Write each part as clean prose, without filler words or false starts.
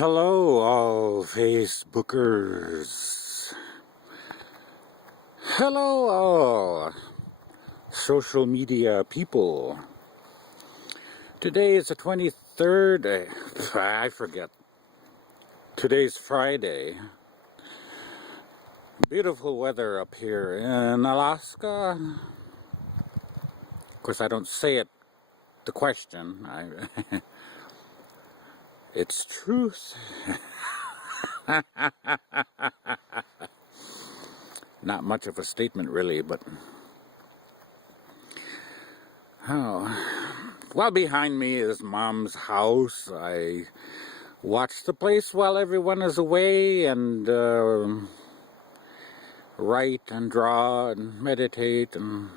Hello, all Facebookers. Hello, all social media people. Today is the 23rd. I forget. Today's Friday. Beautiful weather up here in Alaska. Of course, I don't say it the question. It's truth. Not much of a statement, really, but well, behind me is Mom's house. I watch the place while everyone is away and write and draw and meditate and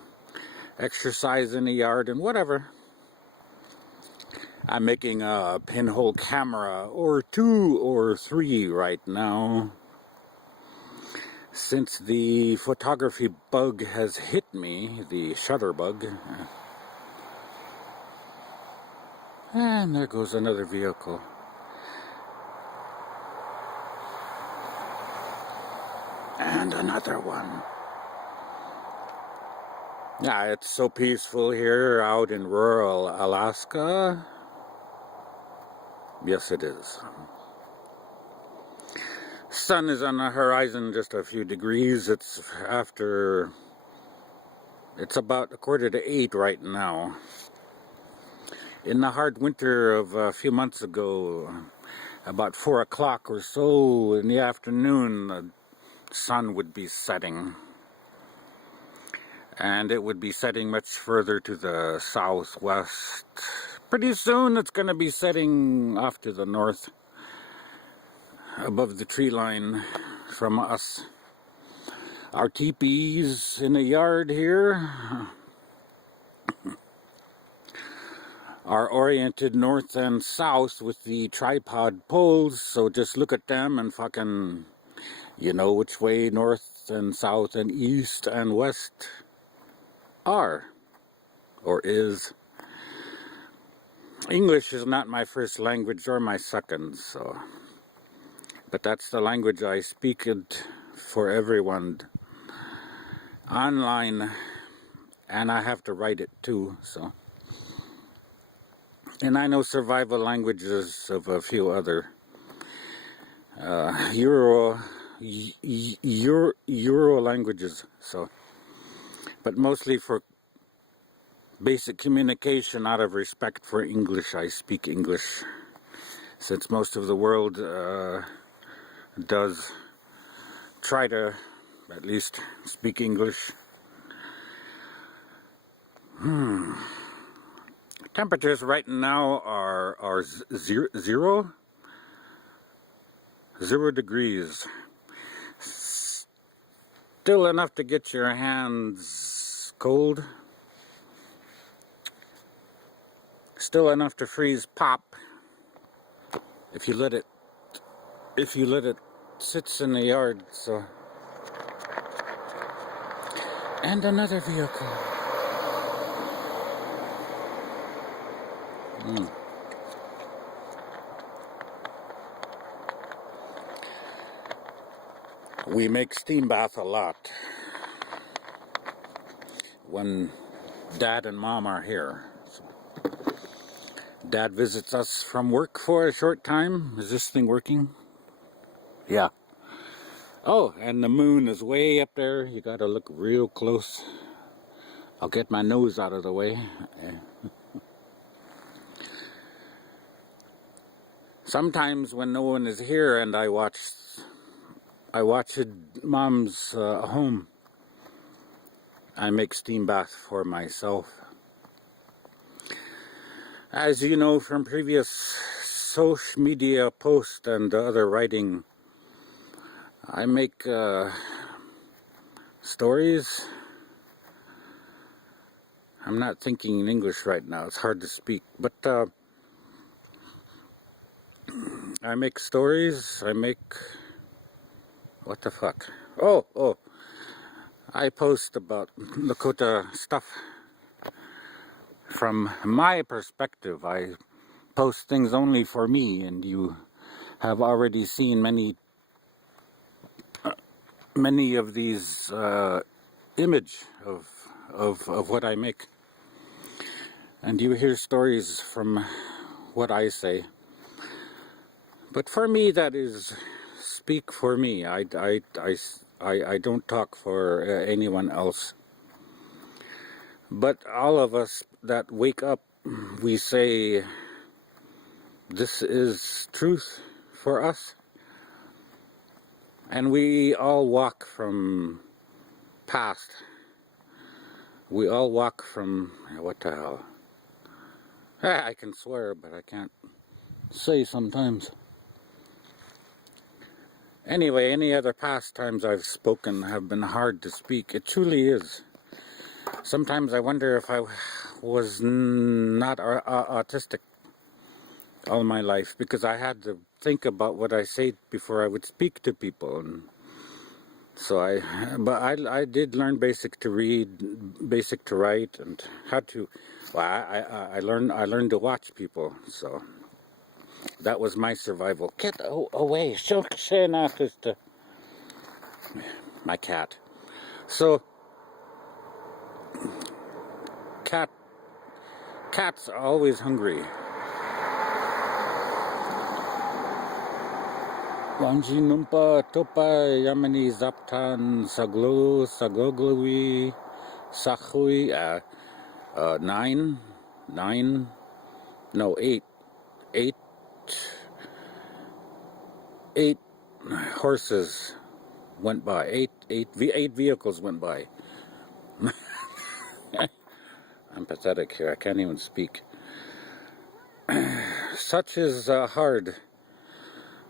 exercise in the yard and whatever. I'm making a pinhole camera or 2 or 3 right now, since the photography bug has hit me, the shutter bug. And there goes another vehicle. And another one. Yeah, it's so peaceful here out in rural Alaska. Yes, it is. Sun is on the horizon, just a few degrees. It's about 7:45 right now. In the hard winter of a few months ago, about 4 o'clock or so in the afternoon, the sun would be setting. And it would be setting much further to the southwest. Pretty soon it's going to be setting off to the north, above the tree line from us. Our teepees in the yard here are oriented north and south with the tripod poles, so just look at them and fucking, you know which way north and south and east and west are, or is. English is not my first language or my second, so, but that's the language I speak it for everyone online, and I have to write it too, so. And I know survival languages of a few other Euro languages, so, but mostly for basic communication. Out of respect for English, I speak English, since most of the world does try to at least speak English. Temperatures right now are 0 degrees. Still enough to get your hands cold. Still enough to freeze pop if you let it sits in the yard. So, and another vehicle. We make steam bath a lot when Dad and Mom are here. So, Dad visits us from work for a short time. Is this thing working? Yeah. Oh, and the moon is way up there. You gotta look real close. I'll get my nose out of the way. Sometimes when no one is here and I watch Mom's home, I make steam bath for myself. As you know from previous social media posts and other writing, I make stories. I'm not thinking in English right now. It's hard to speak, but I make stories. I make, what the fuck? Oh, I post about Lakota stuff from my perspective. I post things only for me, and you have already seen many of these image of what I make, and you hear stories from what I say. But for me, that is speak for me. I don't talk for anyone else. But all of us that wake up, we say, this is truth for us. And we all walk from past. We all walk from, what the hell? I can swear, but I can't say sometimes. Anyway, any other past times I've spoken have been hard to speak. It truly is. Sometimes I wonder if I was not autistic all my life, because I had to think about what I say before I would speak to people. And so I did learn basic to read, basic to write, and how to. Well, I learned to watch people. So that was my survival. Get away! My cat. So cats are always hungry. Wanji numpa topa yamani zaptan saglo sagoglowi sachui 8 horses went by. Eight vehicles went by. I'm pathetic here. I can't even speak. Such is hard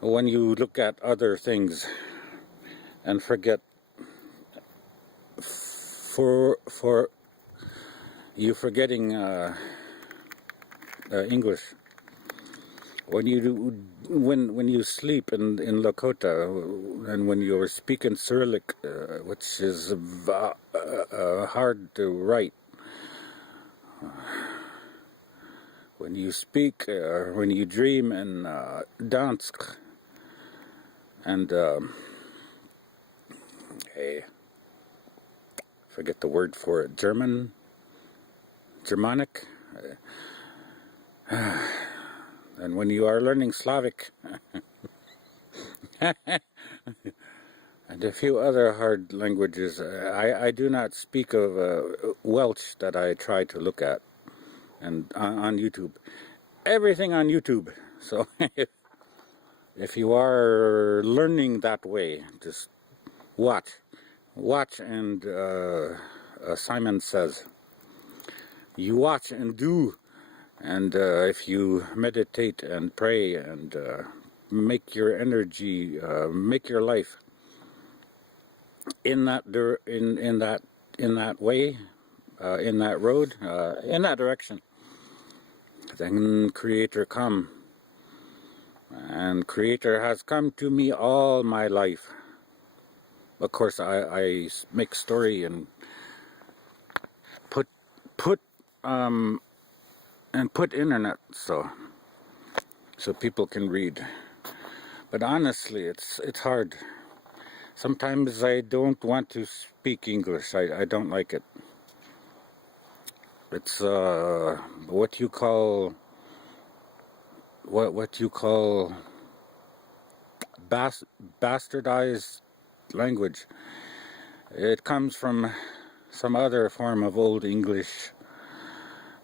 when you look at other things and forget for you forgetting English. When you sleep in Lakota, and when you're speaking Cyrillic, which is hard to write. When you speak, when you dream in Dansk, and forget the word for it, Germanic, and when you are learning Slavic, and a few other hard languages, I do not speak of Welsh that I try to look at, and on YouTube. Everything on YouTube. So if you are learning that way, just watch, and Simon says, you watch and do, and if you meditate and pray and make your energy, make your life in that way, in that road, in that direction, then Creator come. And Creator has come to me all my life. Of course, I make story and put internet so people can read. But honestly, it's hard. Sometimes I don't want to speak English. I don't like it. It's what you call bastardized language. It comes from some other form of Old English,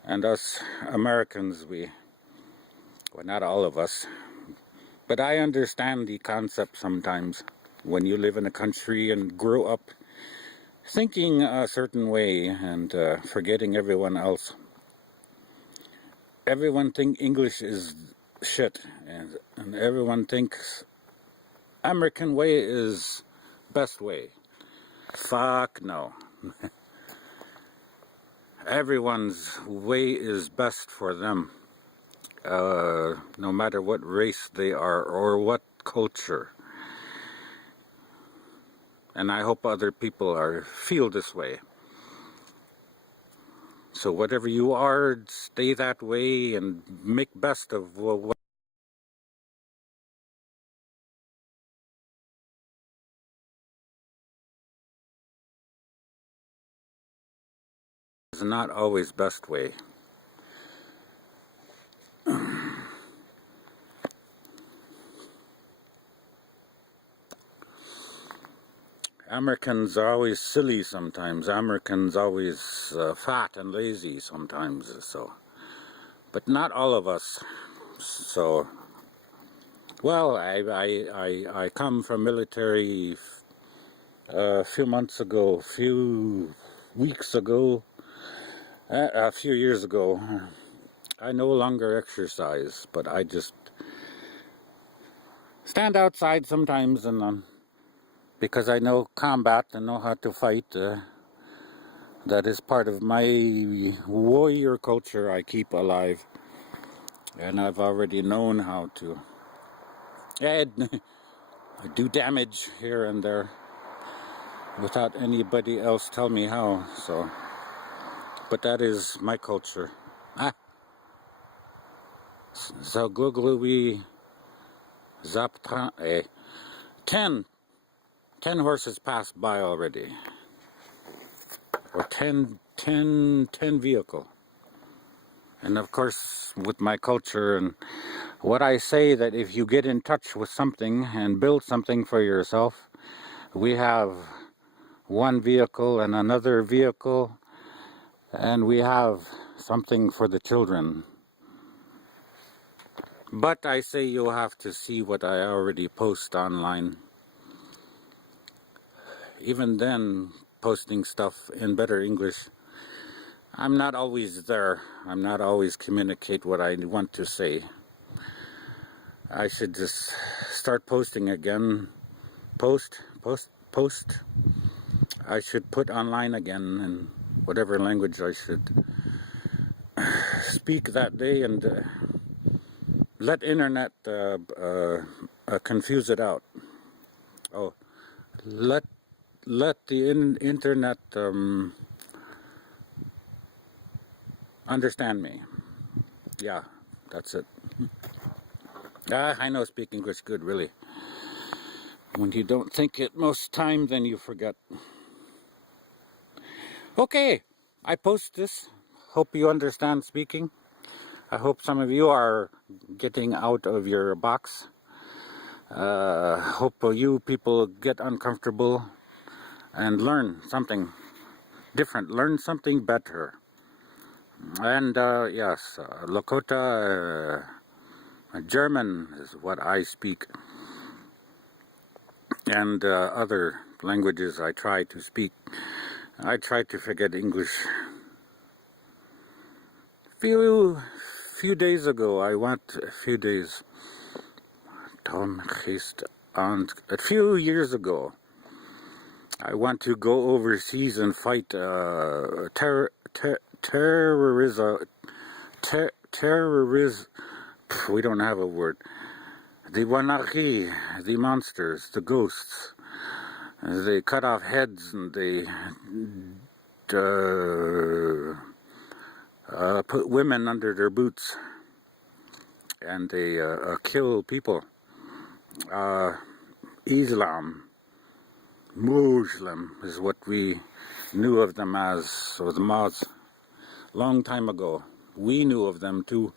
and us Americans, well, not all of us, but I understand the concept sometimes. When you live in a country and grow up thinking a certain way and forgetting everyone else. Everyone thinks English is shit, and everyone thinks American way is best way. Fuck no. Everyone's way is best for them, no matter what race they are or what culture. And I hope other people feel this way. So whatever you are, stay that way and make best of what not always best way. Americans are always silly sometimes. Americans always fat and lazy sometimes. So, but not all of us. So, well, I come from military a few months ago, few weeks ago, a few years ago. I no longer exercise, but I just stand outside sometimes and because I know combat and know how to fight. That is part of my warrior culture I keep alive. And I've already known how to do damage here and there without anybody else tell me how. So, but that is my culture. So glugluwi zapta 10 horses passed by already. Or 10 vehicle. And of course, with my culture and what I say, that if you get in touch with something and build something for yourself, we have one vehicle and another vehicle, and we have something for the children. But I say you'll have to see what I already post online. Even then, posting stuff in better English, I'm not always there. I'm not always communicate what I want to say. I should just start posting again. Post. I should put online again in whatever language I should speak that day, and let internet confuse it out. Oh, let the internet understand me. Yeah, that's it. I know speak English good, really. When you don't think it most time, then you forget. Okay, I post this. Hope you understand speaking. I hope some of you are getting out of your box. Hope you people get uncomfortable and learn something different. Learn something better. And yes, Lakota German is what I speak. And other languages I try to speak. I try to forget English. Few days ago, a few years ago, I want to go overseas and fight terrorism. We don't have a word. The Wanaki, the monsters, the ghosts. They cut off heads and they put women under their boots. And they kill people. Muslim is what we knew of them as, or the Moz. Long time ago, we knew of them too.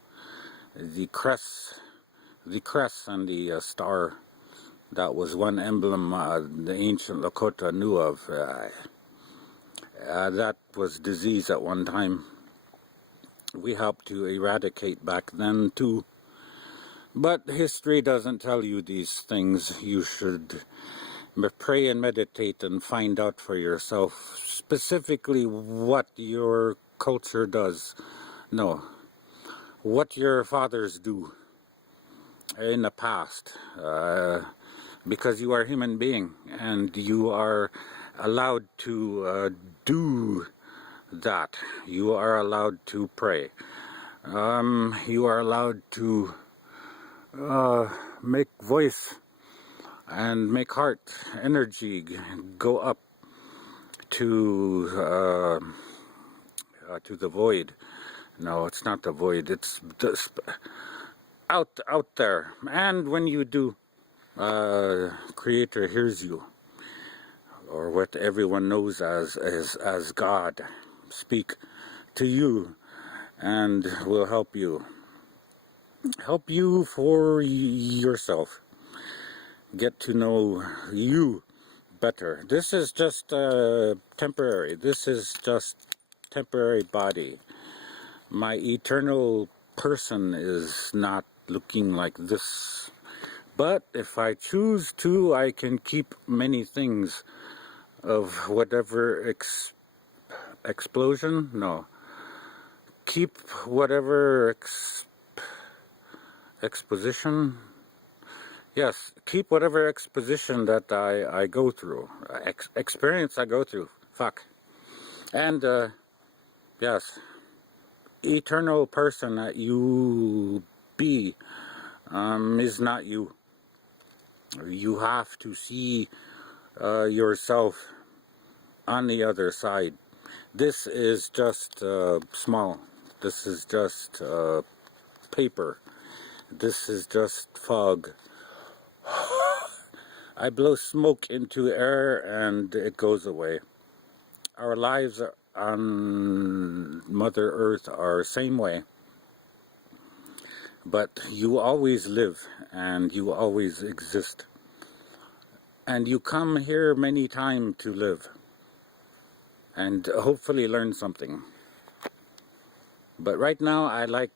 The crest and the star. That was one emblem the ancient Lakota knew of. That was disease at one time. We helped to eradicate back then too. But history doesn't tell you these things. You should pray and meditate and find out for yourself specifically what your culture does. No, what your fathers do in the past. Because you are a human being and you are allowed to do that. You are allowed to pray. You are allowed to make voice and make heart energy go up to the void. No, it's not the void. It's out there. And when you do, Creator hears you, or what everyone knows as God. Speak to you and will help you. Help you for yourself. Get to know you better. This is just temporary. This is just temporary body. My eternal person is not looking like this. But if I choose to, I can keep many things of whatever explosion? No. Keep whatever exposition? Yes, keep whatever exposition that I go through. Experience I go through. Fuck. And, yes, eternal person that you be is not you. You have to see yourself on the other side. This is just small. This is just paper. This is just fog. I blow smoke into air and it goes away. Our lives on Mother Earth are same way. But you always live and you always exist. And you come here many times to live. And hopefully learn something. But right now I like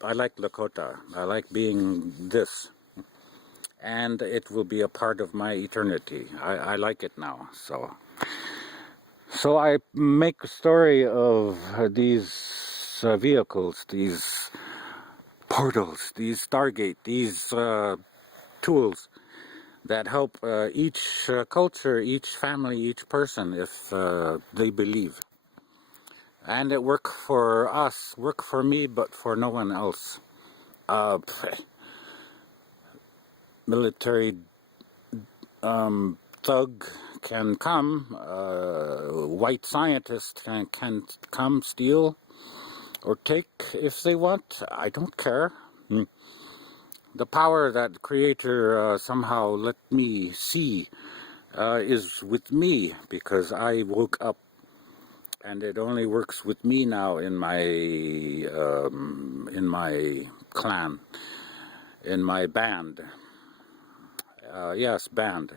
Lakota. I like being this. And it will be a part of my eternity. I like it now. So I make a story of these vehicles, these portals, these Stargate, these tools that help each culture, each family, each person if they believe. And it work for us, work for me, but for no one else. Military thug can come, white scientist can come steal or take if they want. I don't care. The power that the Creator somehow let me see is with me because I woke up, and it only works with me now in my clan, in my band. Yes, band.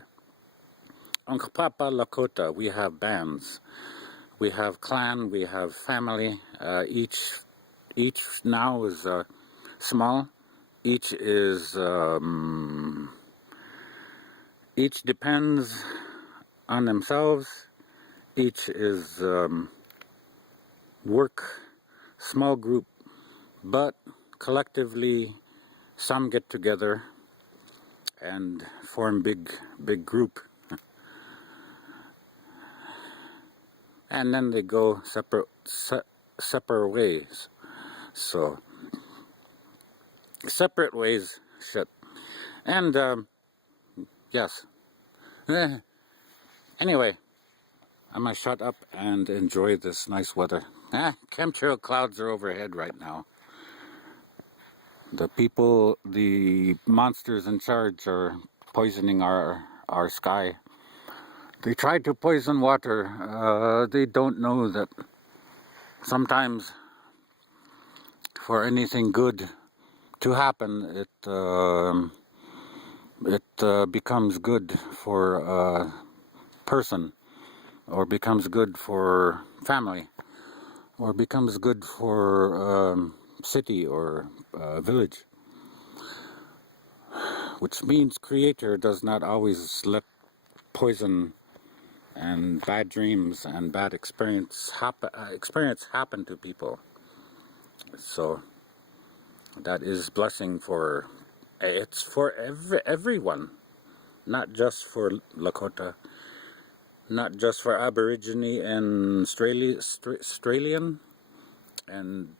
Papa Lakota, we have bands. We have clan, we have family. Each now is small. Each is each depends on themselves. Each is work, small group, but collectively some get together and form big group. And then they go separate ways. So separate ways, shit. And yes. Anyway, I'm gonna shut up and enjoy this nice weather. Chemtrail clouds are overhead right now. The people, the monsters in charge are poisoning our sky. They tried to poison water. They don't know that sometimes for anything good to happen, it becomes good for a person, or becomes good for family, or becomes good for city or village. Which means Creator does not always let poison and bad dreams and bad experience happen to people. So that is blessing for, it's for everyone, not just for Lakota, not just for Aborigine and Australian, and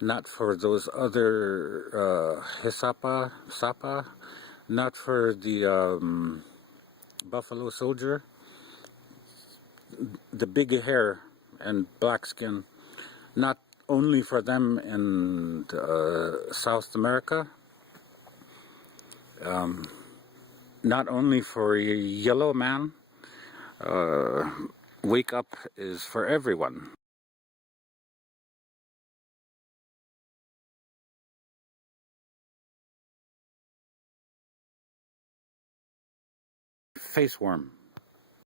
not for those other Sapa, not for the Buffalo Soldier, the big hair and black skin, not only for them in South America, not only for yellow man. Wake up is for everyone. face warm.